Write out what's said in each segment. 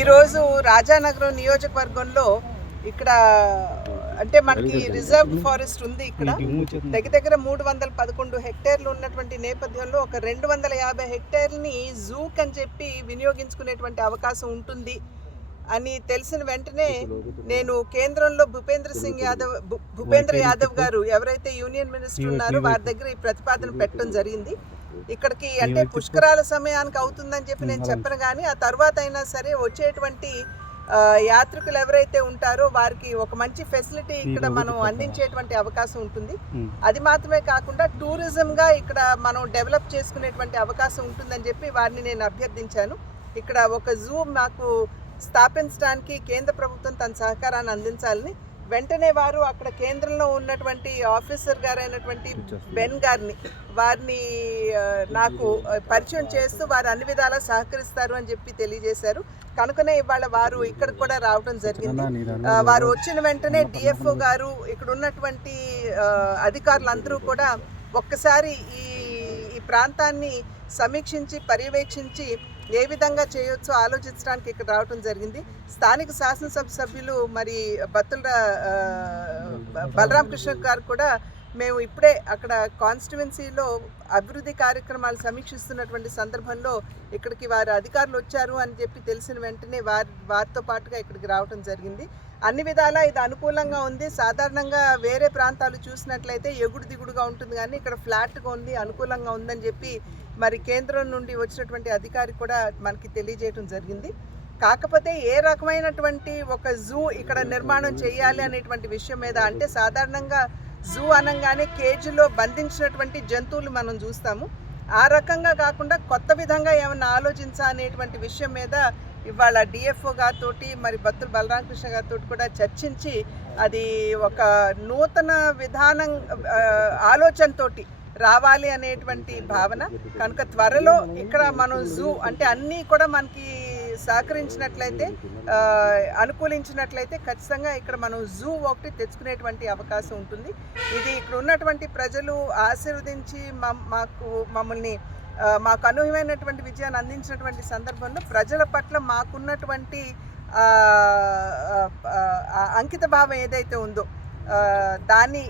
ఈరోజు రాజానగరం నియోజకవర్గంలో ఇక్కడ అంటే మనకి రిజర్వ్ ఫారెస్ట్ ఉంది. ఇక్కడ దగ్గర 311 హెక్టేర్లు ఉన్నటువంటి నేపథ్యంలో ఒక 250 హెక్టేర్లని జూక్ అని చెప్పి వినియోగించుకునేటువంటి అవకాశం ఉంటుంది అని తెలిసిన వెంటనే నేను కేంద్రంలో భూపేంద్ర యాదవ్ గారు ఎవరైతే యూనియన్ మినిస్టర్ ఉన్నారో వారి దగ్గర ఈ ప్రతిపాదన పెట్టడం జరిగింది. ఇక్కడికి అంటే పుష్కరాల సమయానికి అవుతుందని చెప్పి నేను చెప్పను, కానీ ఆ తర్వాత అయినా సరే వచ్చేటువంటి యాత్రికులు ఎవరైతే ఉంటారో వారికి ఒక మంచి ఫెసిలిటీ ఇక్కడ మనం అందించేటువంటి అవకాశం ఉంటుంది. అది మాత్రమే కాకుండా టూరిజంగా ఇక్కడ మనం డెవలప్ చేసుకునేటువంటి అవకాశం ఉంటుందని చెప్పి వారిని నేను అభ్యర్థించాను. ఇక్కడ ఒక జూ మాకు స్థాపించడానికి కేంద్ర ప్రభుత్వం తన సహకారాన్ని అందించాలని వెంటనే వారు అక్కడ కేంద్రంలో ఉన్నటువంటి ఆఫీసర్ గారైనటువంటి బెన్ గారిని వారిని నాకు పరిచయం చేస్తూ వారు అన్ని విధాలా సహకరిస్తారు అని చెప్పి తెలియజేశారు. కనుకనే ఇవాళ వారు ఇక్కడ కూడా రావడం జరిగింది. వారు వచ్చిన వెంటనే డిఎఫ్ఓ గారు ఇక్కడ ఉన్నటువంటి అధికారులందరూ కూడా ఒక్కసారి ఈ ప్రాంతాన్ని సమీక్షించి పర్యవేక్షించి ఏ విధంగా చేయొచ్చో ఆలోచించడానికి ఇక్కడ రావడం జరిగింది. స్థానిక శాసనసభ సభ్యులు మరి బత్తుల బలరామకృష్ణ గారు కూడా మేము ఇప్పుడే అక్కడ కాన్స్టిట్యువెన్సీలో అభివృద్ధి కార్యక్రమాలు సమీక్షిస్తున్నటువంటి సందర్భంలో ఇక్కడికి వారు అధికారులు వచ్చారు అని చెప్పి తెలిసిన వెంటనే వారితో పాటుగా ఇక్కడికి రావడం జరిగింది. అన్ని విధాలా ఇది అనుకూలంగా ఉంది. సాధారణంగా వేరే ప్రాంతాలు చూసినట్లయితే ఎగుడు దిగుడుగా ఉంటుంది, కానీ ఇక్కడ ఫ్లాట్గా ఉంది, అనుకూలంగా ఉందని చెప్పి మరి కేంద్రం నుండి వచ్చినటువంటి అధికారి కూడా మనకి తెలియజేయడం జరిగింది. కాకపోతే ఏ రకమైనటువంటి ఒక జూ ఇక్కడ నిర్మాణం చేయాలి అనేటువంటి విషయం మీద అంటే సాధారణంగా జూ అనగానే కేజీలో బంధించినటువంటి జంతువులు మనం చూస్తాము. ఆ రకంగా కాకుండా కొత్త విధంగా ఏమైనా ఆలోచించాలనేటువంటి విషయం మీద ఇవాళ డిఎఫ్ఓ గారితో మరి బత్తుల బలరామకృష్ణ గారితో కూడా చర్చించి అది ఒక నూతన విధానం ఆలోచనతోటి రావాలి అనేటువంటి భావన. కనుక త్వరలో ఇక్కడ మనం జూ అంటే అన్నీ కూడా మనకి సహకరించినట్లయితే అనుకూలించినట్లయితే ఖచ్చితంగా ఇక్కడ మనం జూ ఒకటి తెచ్చుకునేటువంటి అవకాశం ఉంటుంది. ఇది ఇక్కడ ఉన్నటువంటి ప్రజలు ఆశీర్వదించి మమ్మల్ని మాకు అనూహ్యమైనటువంటి విజయాన్ని అందించినటువంటి సందర్భంలో ప్రజల పట్ల మాకున్నటువంటి అంకిత భావం ఏదైతే ఉందో దాన్ని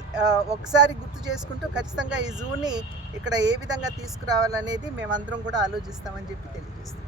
ఒకసారి గుర్తు చేసుకుంటూ ఖచ్చితంగా ఈ జూని ఇక్కడ ఏ విధంగా తీసుకురావాలనేది మేమందరం కూడా ఆలోచిస్తామని చెప్పి తెలియజేస్తాం.